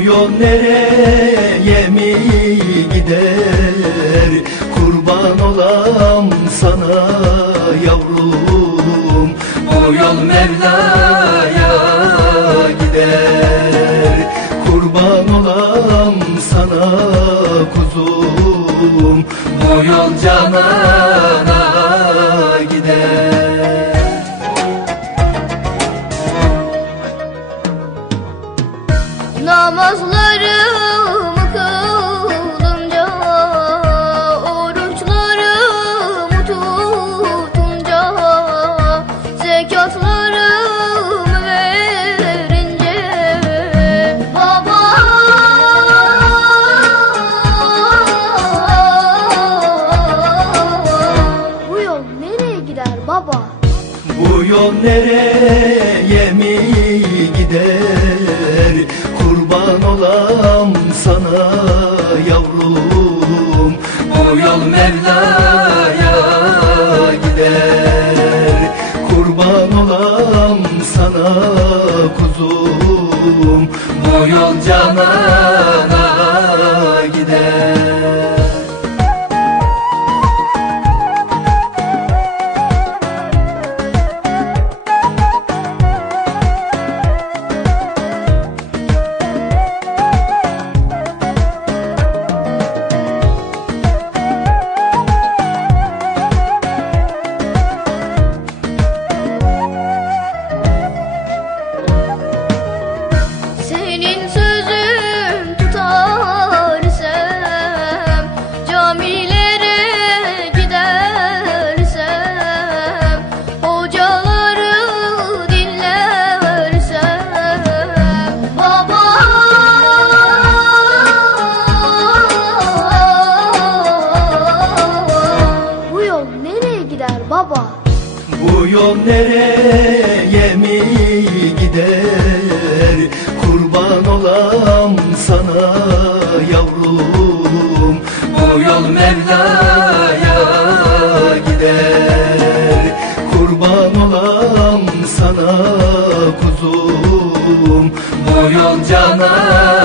Bu yol nereye mi gider? Kurban olam sana yavrum Bu yol Mevla'ya gider. Kurban olam sana kuzum Bu yol canana Namazlarımı kılınca Oruçlarımı tutunca Zekatlarımı verince Baba Bu yol nereye gider baba? Bu yol nereye mi gider yol Mevla'ya gider. Kurban olam sana kuzum. Bu yol canana gider gider baba? Bu yol nereye mi gider? Kurban olam sana yavrum. Bu yol Mevla'ya gider. Kurban olam sana kuzum. Bu yol canana